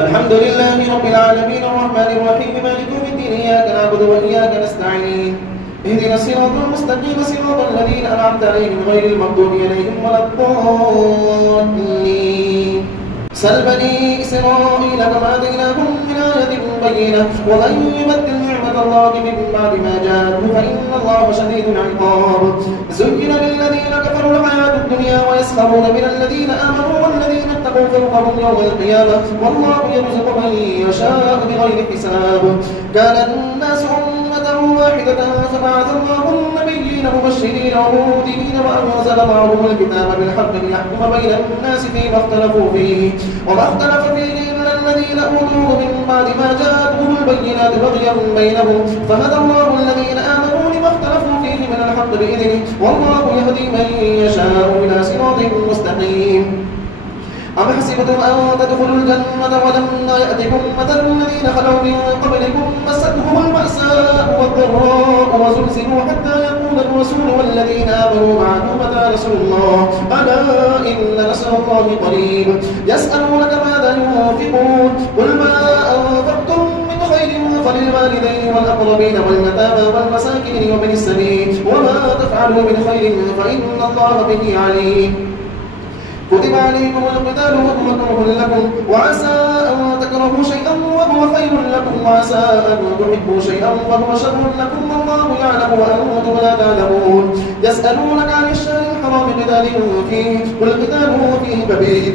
الحمد لله رب العالمين الرحمن الرحيم مالك يوم الدين إياك نعبد وإياك نستعين اهدنا الصراط المستقيم صراط الذين أنعمت عليهم غير المغضوب عليهم ولا الضالين سل بني إسرائيل كما آتيناهم من آية بينة ومن يبدل نعمة الله من بعد ما جاءه فإن الله شديد العقاب زين للذين كفروا الحياة الدنيا ويسخرون من الذين آمنوا والذين اتقوا فوقهم يوم القيامة والله يرزق من يشاء بغير حساب كان الناس أمة واحدة فبعث الله النبيين مبشرين ومنذرين وأنزل معهم الكتاب بالحق ليحكم بين الناس فيما اختلفوا فيه وما اختلف فيه إلا الذين أوتوه من بعد ما جاءتهم البينات بغيا بينهم فهدى الله الذين آمنوا لما اختلفوا فيه من الحق بإذنه والله يهدي من يشاء إلى صراط مستقيم أم حسبتم أن تدخلوا الجنة ولما يأتكم مثل الذين خلوا من قبلكم مستهم البأساء والضراء وزلزلوا حتى يقول الرسول والذين آمنوا معه متى نصر الله ألا إن نصر الله قريب يسألونك ماذا ينفقون قل ما أنفقتم من خير فللوالدين والأقربين واليتامى والمساكين وابن السبيل وما تفعلوا من خير فإن الله به عليم كتب عليكم القتال وهو كره لكم وعسى أن تكرهوا شيئا وهو خير لكم وعسى أن تحبوا شيئا وهو شر لكم والله يعلم وأنتم لا تعلمون يسألونك عن الشهر الحرام قتال فيه قل قتال فيه كبير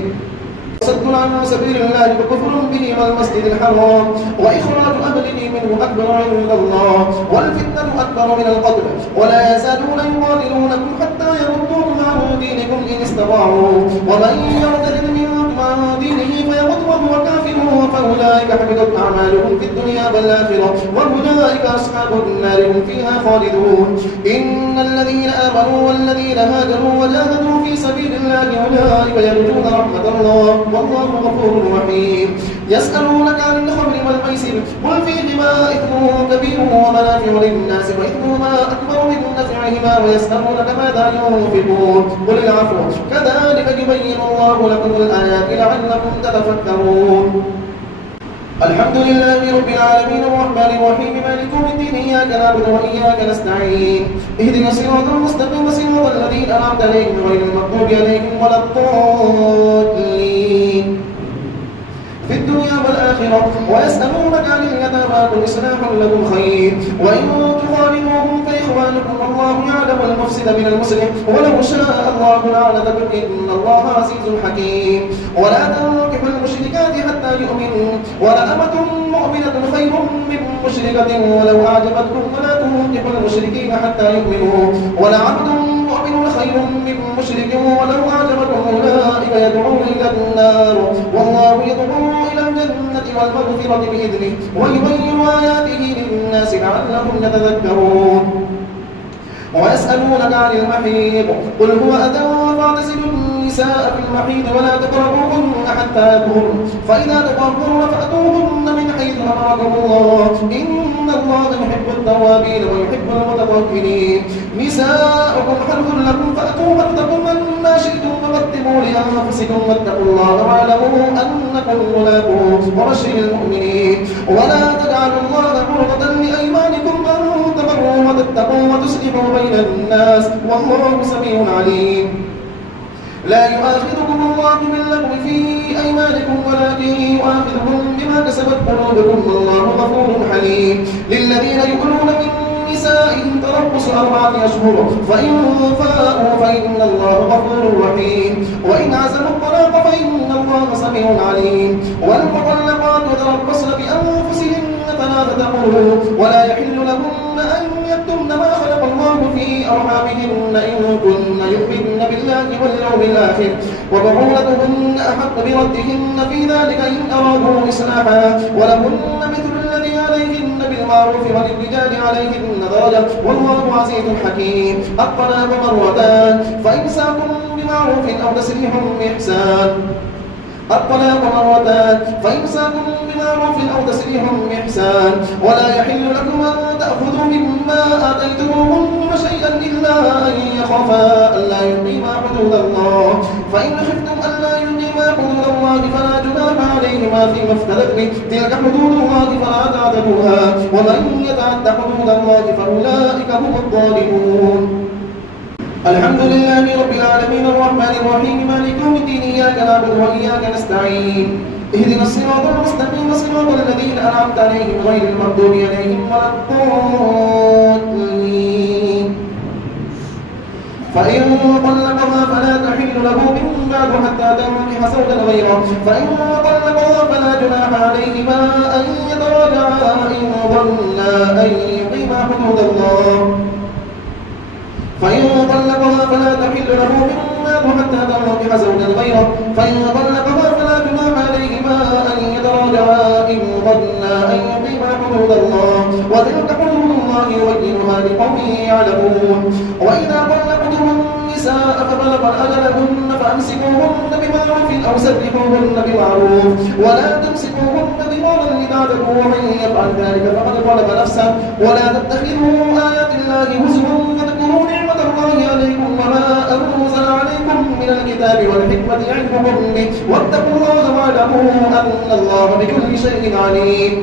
صد عن سبيل الله وكفر به والمسجد الحرام وإخراج أهله منه أكبر عند الله والفتنة أكبر من القتل ولا يزالون يقاتلونكم حتى يردوكم عن دينكم إن استطاعوا ومن يرتد منكم عن دينه فيمت وهو كافر فأولئك حبطت أعمالهم في الدنيا والآخرة وأولئك أصحاب النار هم فيها خالدون إن الذين آمنوا والذين هاجروا وجاهدوا في سبيل الله أولئك يرجون رحمة الله والله غفور رحيم يسألونك عن الخمر والميسر قل فيهما إثم كبير ومنافع للناس وإثمهما أكبر من نفعهما ويسألونك ماذا ينفقون قل العفو كذلك يبين الله لكم الآيات لعلكم تتفكرون الحمد لله رب العالمين الرحمن الرحيم مالك يوم الدين إياك نعبد وإياك نستعين اهدنا الصراط المستقيم صراط الذين أنعمت عليهم غير المغضوب عليهم ولا الضالين في الدنيا والآخرة ويسألونك عن اليتامى قل إصلاح لكم خير وإن تخالفوهم فإخوانكم والله يعلم المفسد من المصلح ولو شاء الله لعنتكم إن الله عزيز حكيم ولا تنكحوا المشركات حتى يؤمنوا ولأمة مؤمنة خير من مشركة ولو أعجبتكم ولا تنكحوا المشركين حتى يؤمنوا ولعبد مؤمن خير من مشرك ولو أعجبكم أولئك يدعون إلى النار والله يدعو إلى الجنة والمغفرة بإذنه ويبين آياته للناس لعلهم يتذكرون ويسألونك عن المحيض قل هو أذى فاعتزلوا النساء في المحيض ولا تقربوهن حتى يطهرن فإذا تطهرن فأتوهن من حيث أمركم الله إن الله يحب التوابين ويحب المتطهرين نساؤكم حرث لكم فأتوا حرثكم أنما شئتم وقدموا لأنفسكم واتقوا الله واعلموا أنكم ملاقوه وبشر المؤمنين ولا تجعلوا الله عرضة لأيمانكم أن تبروا وتتقوا وتصلحوا بين الناس والله سميع عليم لا يؤاخذكم الله باللغو في أيمانكم ولكن يؤاخذكم بما كسبت قلوبكم والله غفور حليم للذين يؤلون من نسائهم تربص 4 أشهر فإن فاءوا فإن الله غفور رحيم وإن عزموا الطلاق فإن الله سميع عليم والمطلقات يتربصن بأنفسهن 3 قروء ولا يحل لهن أن يكتمن ما خلق الله في أرحامهن إن كن يؤمن بالله واليوم الآخر وبعولتهن أحق بردهن في ذلك إن أرادوا إصلاحا ولهن مثل الذي عليهن بالمعروف وللرجال عليهن درجة والله عزيز حكيم الطلاق مرتان فإمساك بمعروف أو تسريح بإحسان الطلاق مرتان فإمساك بمعروف أو تسريح بإحسان ولا يحل لكم أن تأخذوا مما آتيتموهن شيئا إلا أن يخافا ألا يقيما حدود الله فإن خفتم ألا يقيما حدود الله فلا جناح عليهما فيما افتدت به تلك حدود الله فلا تعتدوها ومن يتعد حدود الله فأولئك هم الظالمون. الحمد لله رب العالمين الرحمن الرحيم مالك يوم الدين إياك نعبد وإياك نستعين اهدنا الصراط المستقيم صراط الذين أنعمت عليهم غير المغضوب عليهم ولا الضالين. فإن طلقها فلا تحل له من بعد حتى تنكح زوجا غيره فإن طلقها فلا جناح عليهما أن يتراجعا إن ظنا أن يقيما حدود الله فإن طلقها فلا تحل له من بعد حتى تنكح زوجا غيره فإن طلقها فلا جناح عليهما أن يتراجعا إن ظنا أن يقيما حدود الله وتلك حدود الله يبينها لقوم يعلمون. وإذا طلقتم النساء فبلغن أجلهن فأمسكوهن بمعروف أو سرحوهن بمعروف ولا تمسكوهن ضرارا لتعتدوا ومن يفعل ذلك فقد ظلم نفسه ولا تتخذوا آيات الله هزوا واذكروا نعمة الله عليكم وما أنزل عليكم من الكتاب والحكمة يعظكم به واتقوا الله واعلموا أن الله بكل شيء عليم.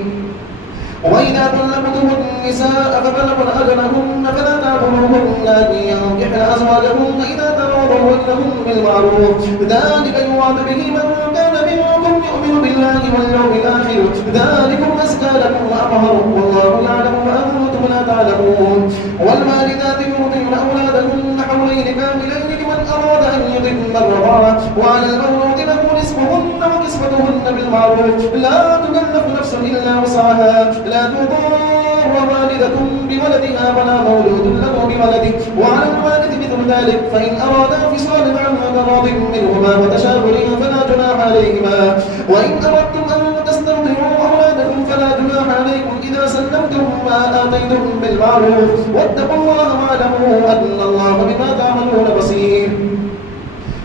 وإذا طلقتم النساء فبلغن أجلهن فلا تعضلوهن أن ينكحن أزواجهن إذا تراضوا بينهم بالمعروف ذلك يوعظ به من كان منكم يؤمن بالله واليوم الآخر ذلكم أزكى لكم وأطهر والله يعلم وأنتم لا تعلمون. والوالدات يرضعن أولادهن حولين كاملين لمن أراد أن يتم الرضاعة وعلى المولود له رزقهن وكسوتهن بالمعروف لا تكلف نفس إلا وسعها لا تضار والدة بولدها ولا مولود له بولده وعلى الوالد مثل ذلك فإن أرادا فصالا عن تراض منهما وتشاور فلا جناح عليهما. وإن أردتم أن تسترضعوا أولادكم فلا جناح عليكم إذا سلمتم ما آتيتم بالمعروف واتقوا الله واعلموا أن الله بما تعملون بصير.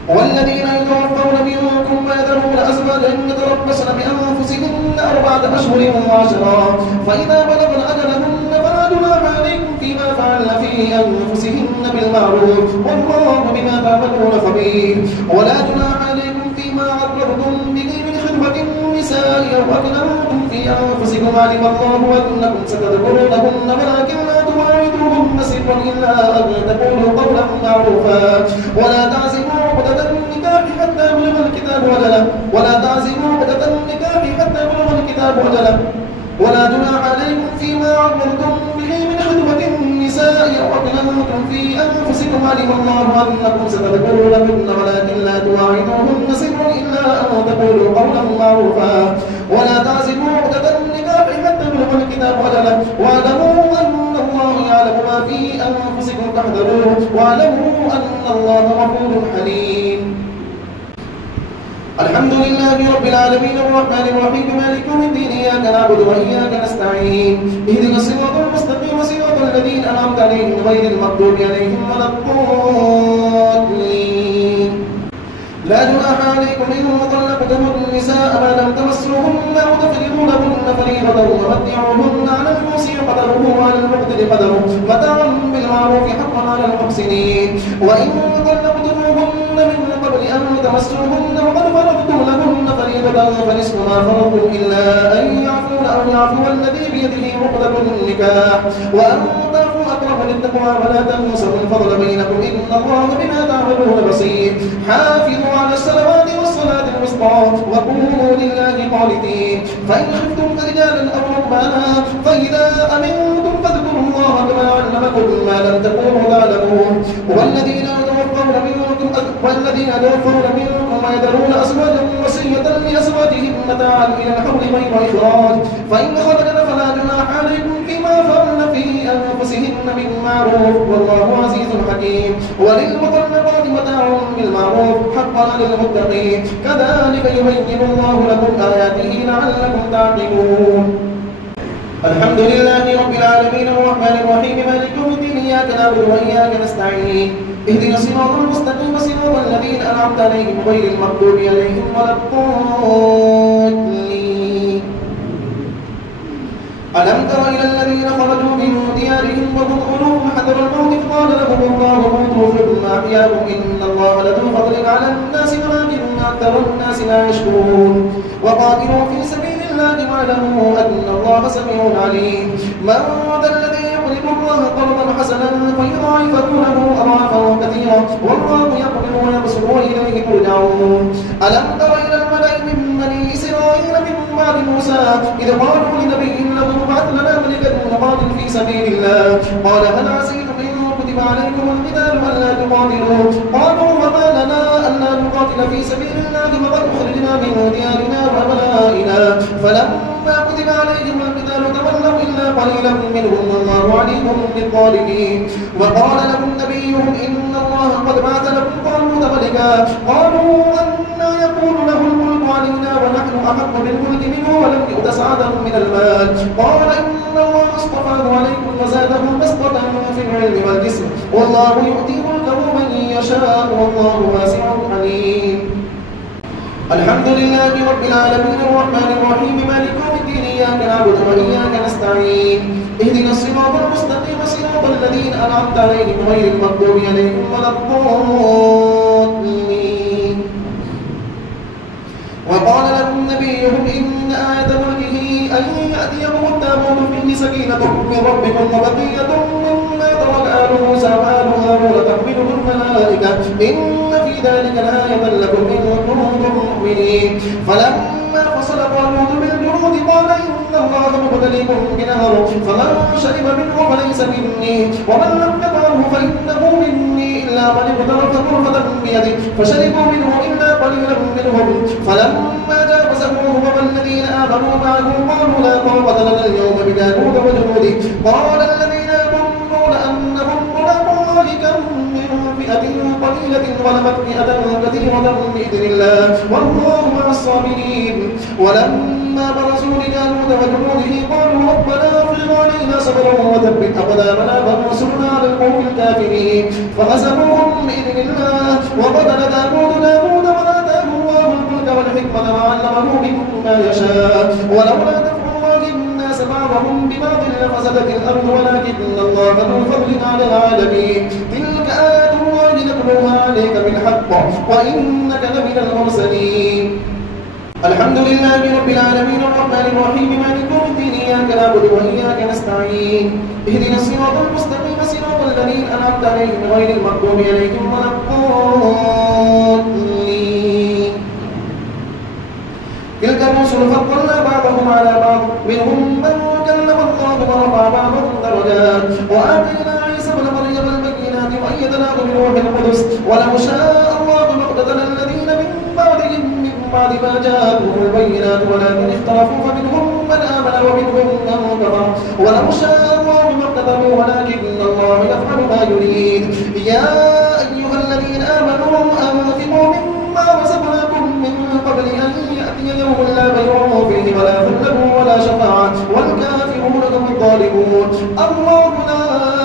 والذين يتوفون منكم ويذرون أزواجا يتربصن بأنفسهن 4 أشهر وعشرا فإذا بلغن أجلهن فلا جناح عليكم فيما فعلن في أنفسهن بالمعروف والله بما تعملون خبير. ولا جناح عليكم فيما عرضتم به من خدمة النساء أو أكننتم في أنفسكم علم الله أنكم ستذكرونهن ولكن لا تواعدوهن سرا إلا أن تقولوا قولا معروفا ولا تعزموا عقدة النكاح حتى يبلغ الكتاب أجله ولا جناح عليكم فيما عرضتم به من خدمة النساء أو أكننتم في أنفسكم علم الله أنكم ستذكرونهن ولكن لا تواعدوهن سرا إلا أن تقولوا قولا معروفا ولا تعزموا عقدة النكاح حتى يبلغ الكتاب أجله واعلموا أن الله يعلم ما في أنفسكم فاحذروه واعلموا أن الله غفور حليم. الحمد لله رب العالمين الرحمن الرحيم مالك يوم الدين إياك نعبد وإياك نستعين اهدنا الصراط المستقيم صراط الذين أنعمت عليهم غير المغضوب عليهم ولا الضالين. لا جناح عليكم إن طلقتم النساء ما لم تمسوهن أو تفرضوا لهن فريضة ومتعوهن على الموسع قدره وعلى المقتر قدره متاعا بالمعروف حقا على المحسنين. وإن طلقتموهن من قبل أن تمسوهن وقد فرضتم لهن فريضة فنصف ما فرضتم إلا أن يعفون أو يعفو الذي بيده عقدة النكاح وأن تعفوا أقرب للتقوى ولا تنسوا الفضل بينكم إن الله بما تعملون بصير. حافظوا على الصلوات والصلاة الوسطى وقوموا لله قانتين. فإن خفتم فرجالا أو ركبانا فإذا أمنتم فاذكروا الله كما علمكم ما لم تكونوا تعلمون. والذين يتوفون منكم ويذرون أزواجا وصية لأزواجهم متاعا إلى الحول غير إخراج فإن خرجن فلا جناح عليكم فيما فعلن في أنفسهن بالمعروف والله عزيز حكيم. وللمطلقات متاع بالمعروف حقا للمتقين كذلك يبين الله لكم آياته لعلكم تعقلون. الحمد لله رب العالمين الرحمن الرحيم مالك يوم الدين إياك نعبد وإياك نستعين اهدنا الصراط المستقيم صراط الذين أنعمت عليهم غير المغضوب عليهم ولا الضالين. ألم تر إلى الذين خرجوا من ديارهم وهم ألوف حذر الموت قال لهم الله موتوا ثم أحياهم إن الله لذو فضل على الناس ولكن أكثر الناس لا يشكرون. وقاتلوا في سبيل الله واعلموا أن الله سميع عليم. من ذا الذي يقرض الله قرضا حسنا فيضاعفه له أضعافا كثيرا والله يقبل ويبسط وإليه ترجعون. ألم تر إلى الملأ من بني إسرائيل من بعد موسى إذ قالوا لنبي له ابعث لنا ملكا نقاتل في سبيل الله قال هل عسيتم إن كتب عليكم القتال ألا تقاتلوا قالوا وما لنا ألا نقاتل في سبيل الله وقد أخرجنا من ديارنا وأبنائنا فلما كتب عليهم القتال تولوا إلا قليلا منهم والله عليم بالظالمين. وقال لهم نبيهم إن الله قد بعث لكم طالوت ملكا قالوا أنى يكون له الملك علينا ونحن أحق بالملك منه ولم يؤت سعة من المال قال إن الله اصطفاه عليكم وزاده بسطة في العلم والجسم والله يؤتي ملكه من يشاء والله واسع عليم. الحمد لله رب العالمين الرحمن الرحيم مالك يوم الدين إياك نعبد وإياك نستعين اهدنا الصراط المستقيم صراط الذين أنعمت عليهم غير المغضوب عليهم ولا الضالين. وقال لهم نبيهم إن آية ملكه أن يأتيكم التابوت فيه سكينة من ربكم وبقية مما ترك آل موسى وآل هارون تحمله الملائكة إن في ذلك لآية لكم إن كنتم مؤمنين. فلما فصل طالوت بالجنود قال إن الله مبتليكم بنهر فمن شرب منه فليس مني ومن لم يطعمه فإنه مني إلا من اغترف غرفة بيده فشربوا منه إلا قليلا منهم. فلما جاوزه هو والذين آمنوا معه قالوا لا طاقة لنا اليوم بجالوت وجنوده قال الذين يظنون أنهم ملاقو الله كم من فئة قليلة غلبت فئة كثيرة بإذن الله والله مع الصابرين. ولما برزوا لجالوت وجنوده قالوا ربنا افرغ علينا صبرا وثبت أقدامنا فانصرنا على القوم الكافرين فهزموهم بإذن الله وقتل داود وآتاه الله الملك والحكمة وعلمه مما يشاء ولولا دفع الله الناس بعضهم ببعض لفسدت الأرض ولكن الله ذو فضل على العالمين. تلك آيات الله نتلوها عليك بالحق وإنك لمن المرسلين. الحمد لله رب العالمين الرحمن الرحيم مالك يوم الدين إياك نعبد وإياك نستعين اهدنا الصراط المستقيم صراط الذين أنعمت عليهم غير المغضوب عليهم ولا الضالين. تلك الرسل فضلنا بعضهم على بعض منهم من كلم الله ورفع بعضهم درجات وآتينا عيسى ابن مريم البينات وأيدناه بروح القدس ولو شاء الله ما اقتتل الذين من بعدهم من بعد ما جاءتهم البينات ولكن اختلفوا فمنهم من آمن ومنهم من كفر ولو شاء الله ما اقتتلوا ولكن الله يفعل ما يريد. يا أيها الذين آمنوا أنفقوا مما رزقناكم من قبل أن يأتي يوم لا بيع فيه ولا ذلة ولا شفاعة والكافرون هم الظالمون. الله لا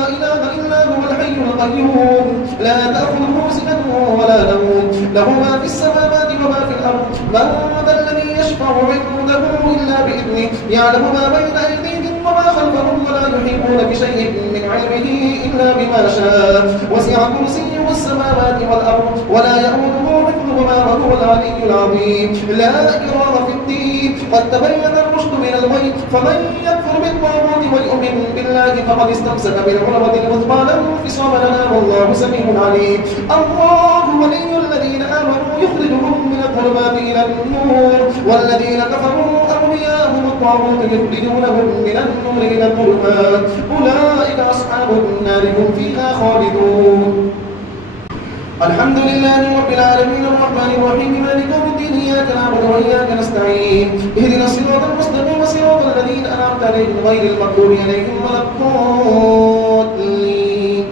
إله إلا هو الحي القيوم لا تأخذه سنة ولا نوم له ما في السماوات وما في الأرض من ذا الذي يشفع عنده إلا بإذنه يعلم ما بين أيديهم وما خلفهم ولا يحيطون بشيء من علمه إلا بما شاء وسع كرسيه السماوات والأرض ولا يؤوده حفظهما وهو العلي العظيم. لا إكراه في الدين قد تبين الرشد من الغي فمن يكفر بالطاغوت ويؤمن بالله فقد استمسك بالعروة الوثقى لا انفصام لها والله سميع عليم. الله ولي الذين آمنوا يخرجهم من الظلمات إلى النور والذين كفروا أولياءهم الطاغوت يخرجونهم من النور إلى الظلمات أولئك أصحاب النار هم فيها خالدون. الحمد لله رب العالمين الرحمن الرحيم مالك يوم الدين إياك نعبد وإياك نستعين اهدنا الصراط المستقيم صراط الذين أنعمت عليهم غير المغضوب عليهم ولا الضالين.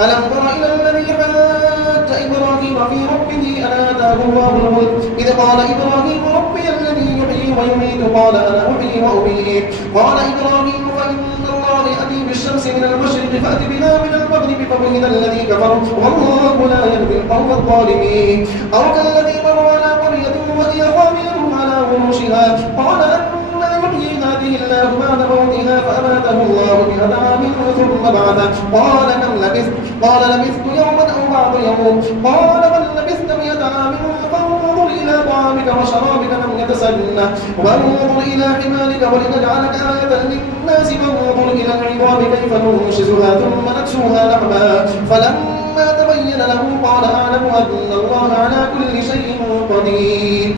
ألم تر إلى الذي حاج إبراهيم في ربه أن آتاه الله الملك إذ قال إبراهيم ربي الذي يحيي ويميت قال أنا أحيي وأميت قال إبراهيم فإن الله يأتي بالشمس من المشرق فأت بها من المغرب فبهت الذي كفر والله لا يهدي القوم الظالمين أو كالذي مر على قرية وهي خاوية على عروشها قال أنى يحيي هذه الله بعد موتها فأماته الله بمئة عام ثم بعثه قال كم لبثت قال لبثت يوما أو بعض يوم قال بل لبثت 100 عام فانظر إلى طعامك وشرابك لم يتسنه وانظر إلى حمارك ولنجعلك آية للناس وانظر إلى العظام كيف ننشزها ثم نكسوها لحما فلما تبين له قال أعلم أن الله على كل شيء قدير.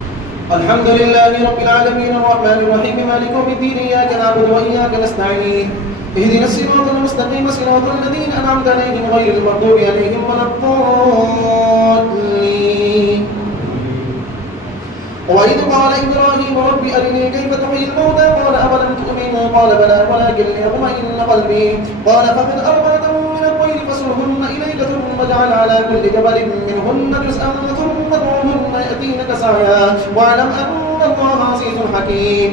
الحمد لله رب العالمين الرحمن الرحيم مالك يوم الدين إياك نعبد وإياك نستعين اهدنا الصراط المستقيم صراط الذين أنعمت عليهم غير المغضوب عليهم ولا الضالين. وإذ قال إبراهيم رب أرني كيف تحيي الموتى قال أولم تؤمن قال بلى ولكن ليطمئن قلبي قال فخذ 4 من الطير فصرهن إليك ثم اجعل على كل جبل منهن جزءا ثم ادعوهن يأتينك سعيا واعلم أن الله عزيز حكيم.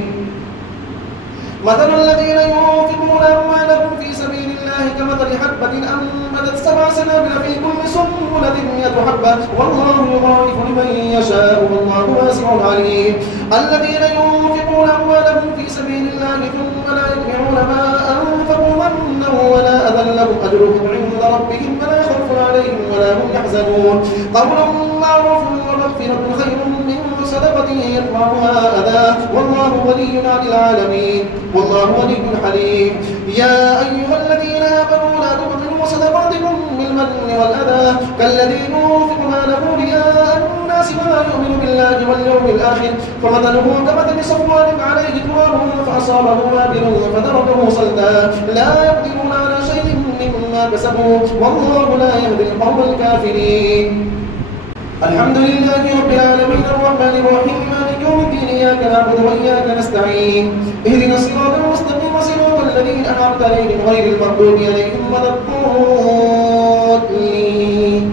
مثل الذين ينفقون أموالهم في سبيل الله كمثل حبة أنبتت 7 سنابل في كل سنبلة 100 حبة والله يضاعف لمن يشاء والله واسع عليم. الذين ينفقون أموالهم في سبيل الله ثم لا يتبعون ما أنفقوا منا ولا أذى لهم أجرهم عند ربهم ولا خوف عليهم ولا هم يحزنون قول معروف ومغفرة خير من صدقة يتبعها أذى والله غني عن العالمين والله غني حليم. يا أيها الذين آمنوا لا تبطلوا صدقاتكم بالمن والأذى كالذي ينفق ماله رياء الناس ولا يؤمن بالله واليوم الآخر فمثله كمثل صفوان عليه تراب فأصابه وابل فتركه صلدا لا يقدرون على شيء مما كسبوا والله لا يهدي القوم الكافرين. الحمد لله رب العالمين الرحمن الرحيم مالك يوم الدين إياك نعبد وإياك نستعين اهدنا الصراط المستقيم صراط الذين أنعمت عليهم غير المغضوب عليهم ولا الضالين.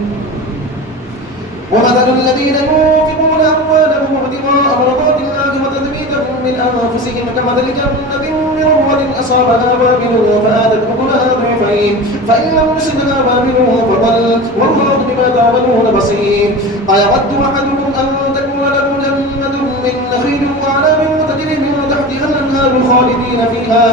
ومثل الذين ينفقون أموالهم ابتغاء مرضات الله وتثبيتا من أنفسهم كمثل جنة بربوة أصابها وابل فآتت أكلها ضعفين فإن لم يصبها وابل فضل والله بما تعملون بصير. أيود أحدكم أن تكون له جنة من نخيل وأعناب تجري من تحتها الأنهار خالدين فيها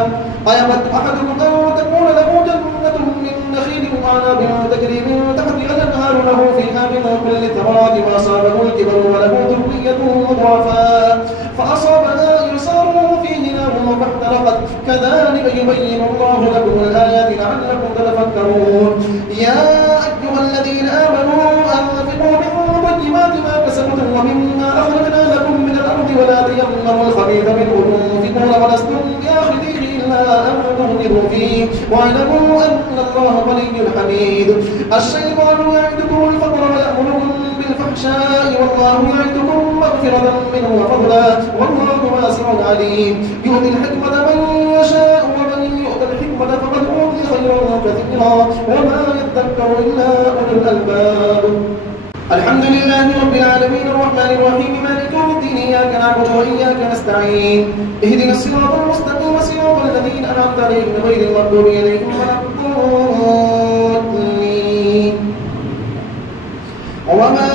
أيود أحدكم أن تكون له جنة من نخيل وأعناب تجري من تحتها الأنهار له فيها من كل الثمرات وأصابه الكبر وله ذرية ضعفاء فأصابها إعصار فيه نار فاحترقت كذلك يبين الله لكم الآيات لعلكم تتفكرون. يا أيها الذين آمنوا أنفقوا من طيبات ما كسبتم ومما أخرجنا لكم من الأرض ولا تيمموا الخبيث منه تنفقون ولستم بآخذيه إلا أن تغمضوا فيه واعلموا أن الله غني حميد. الشيطان يعدكم الفقر ويأمركم بالفحشاء والله يعدكم مغفرة منه وفضلا والله واسع عليم. يؤتي الحكمة من يشاء ومن يؤت الحكمة فقد أوتي خيرا كثيرا وما يذكر إلا أولو الألباب. الحمد لله رب العالمين الرحمن الرحيم مالك يوم الدين إياك نعبد وإياك نستعين اهدنا الصراط المستقيم صراط الذين أنعمت عليهم غير المغضوب عليهم ولا الضالين. وما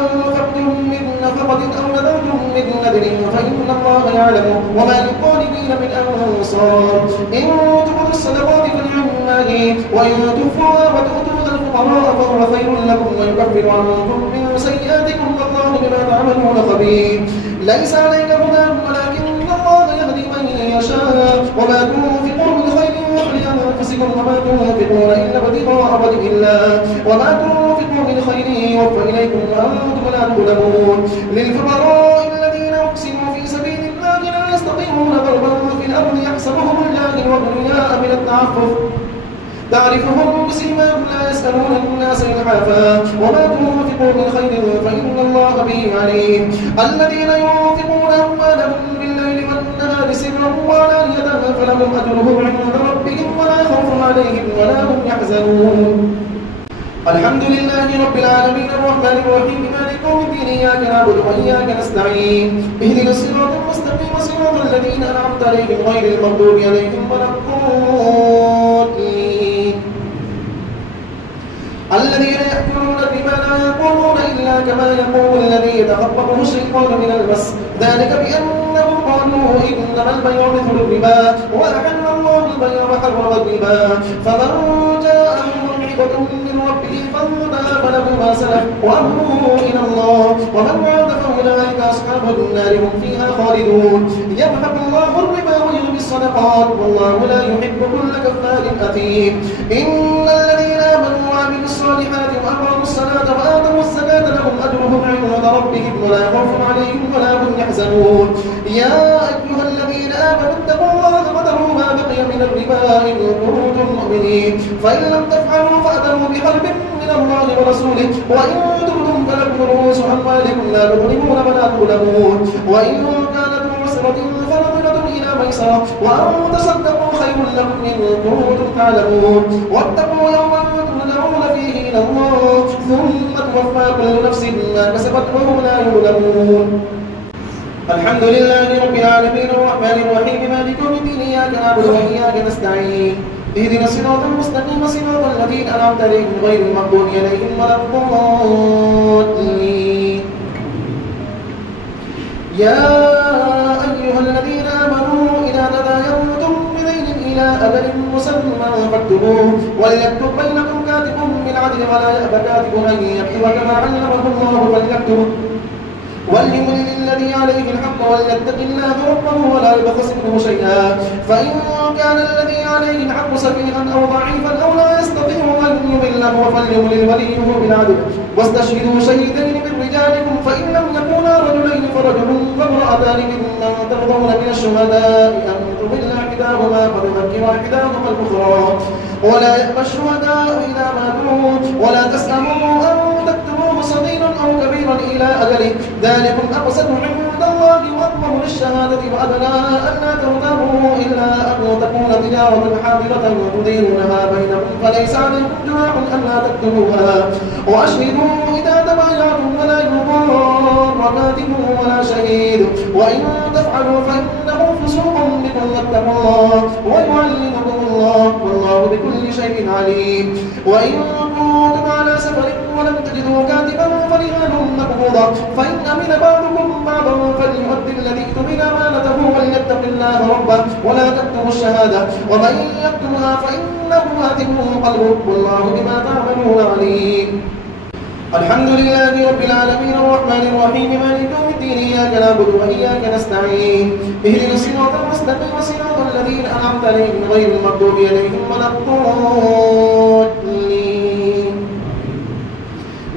أنفقتم من نفقة أو نذرتم من نذر فإن الله يعلم وما للظالمين من أنصار إن تبدوا الصدقات فنعما هي وإن تخفوها وتؤتوها الفقراء فهو خير لكم ويكفر عنكم من سيئاتكم والله بما تعملون خبير. ليس عليك هداهم ولكن الله يهدي من يشاء وما تنفقوا من خير فلأنفسكم وما تنفقون إلا ابتغاء وجه الله وما تنفقوا من خير يوفى إليكم وأنتم لا تظلمون. للفقراء الذين أقسموا في سبيل الله لا يستطيعون ضربا في الأرض يحسبهم الجاهل والرياء من التعفف تعرفهم بسيماهم لا يسألون الناس إلحافا وما تنفقوا من خير فإن الله به عليم. الذين ينفقون أموالهم بالليل والنهار سرا وعلانية فلهم أجرهم عند ربهم ولا خوف عليهم ولا هم يحزنون. الحمد لله رب العالمين الرحمن الرحيم مالك يوم الدين إياك نعبد وإياك نستعين اهدنا الصراط المستقيم أنعمت عليهم غير المغضوب عليهم ولا الضالين. الذين يأكلون الربا لا يقومون إلا كما يقوم الذي يتخبطه الشيطان من المس، ذلك بأنهم قالوا إنما البيع مثل الربا وأحل الله البيع وحرم الربا، فمن جاءه موعظة من ربه فانتهى فله ما سلف وأمره إلى الله ومن عاد فأولئك أصحاب النار هم فيها خالدون. يمحق الله الربا ويربي الصدقات والله لا يحب كل كفار أثيم. إن الذين آمنوا وعملوا الصالحات وأقاموا الصلاة وآتوا الزكاة لهم أجرهم عند ربهم ولا خوف عليهم ولا هم يحزنون. يا أيها الذين آمنوا اتقوا الله وذروا ما بقي من الربا إن كنتم مؤمنين، فإن لم تفعلوا فأذنوا بحرب من الله ورسوله، وإن تبتم فلكم رؤوس أموالكم لا تظلمون ولا تظلمون، وإن كانت عسرة فنظرة إلى ميسرة وأن تصدقوا خير لكم إن كنتم تعلمون. واتقوا يوما ترجعون فيه إلى الله ثم توفى كل نفس ما كسبت وهم لا يظلمون. الحمد لله رب العالمين الرحمن الرحيم مالك يوم الدين إياك نعبد وإياك نستعين اهدنا الصراط المستقيم صراط الذين أنعمت عليهم غير المغضوب عليهم ولا الضالين. يا أيها الذين آمنوا إذا تداينتم بدين إلى أجل مسمى فاكتبوه وليكتب بينكم كاتب بالعدل ولا يأب كاتب أن يكتب كما علمه الله فليكتب وليملل الذي عليه الحق وليتق الله ربه ولا يبخس منه شيئا، فإن كان الذي عليه الحق سفيها أو ضعيفا أو لا يستطيع أن يمله فليملل وليه بالعدل واستشهدوا شهيدين من رجالكم، فإن لم يكونا رجلين فرجل وامرأتان ممن ترضون من الشهداء أن تضل إحداهما فتذكر إحداهما الأخرى ولا يأبى الشهداء إذا ما دعوا ولا تسأموا أن تكتبوه صغيرا أو كبيرا إلى أجله، ذلكم أقسط عند الله وأكبر للشهادة وأدنى ألا ترتابوا إلا أن تكون تجارة حاضرة تديرونها بينكم فليس عليكم جناح ألا تكتبوها، وأشهدوا إذا تبايعتم ولا يضار كاتب ولا شهيد، وإن تفعلوا فإنه فسوق بكم واتقوا الله ويعلمكم الله والله بكل شيء عليم. وإن كنتم على سفر ولم تجدوا كاتبا فرهان مقبوضة، فإن أمن بعضكم بعضا فليؤدي الذي اؤتمن أمانته وليتق الله ربه ولا تكتموا الشهادة ومن يكتمها فإنه آثم قلبه والله بما تعملون عليم. الحمد لله رب العالمين الرحمن الرحيم مالك يوم الدين إياك نعبد وإياك نستعين اهدنا الصراط المستقيم صراط الذين أنعمت عليهم غير المغضوب عليهم ولا الضالين.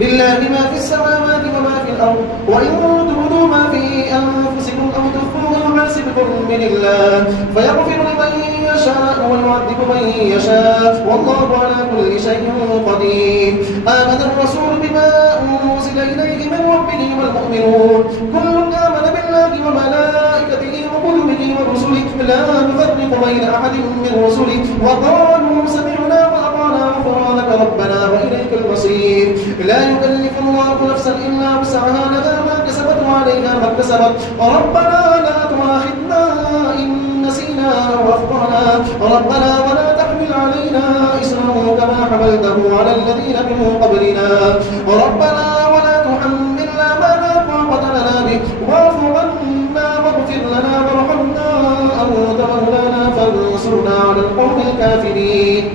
لله ما في السماوات وما في الأرض وإن تبدوا ما في أنفسكم أو تخفوه يحاسبكم من الله فيغفر لمن يشاء ويعذب من يشاء والله على كل شيء قدير. آمن الرسول بما أنزل إليه من ربه والمؤمنون كل آمن بالله وملائكته وكتبه ورسله لا نفرق بين أحد من رسله وقالوا سمعنا وأطعنا غفرانك ربنا وإليك المصير. لا يكلف الله نفسا إلا وسعها لها ما كسبت وعليها ما اكتسبت ربنا لا تؤاخذنا إن نسينا أو أخطأنا ربنا ولا تحمل علينا إصرا كما حملته على الذين من قبلنا ربنا ولا تحملنا ما لا طاقة لنا به واعف عنا واغفر لنا وارحمنا أنت مولانا فانصرنا على القوم الكافرين.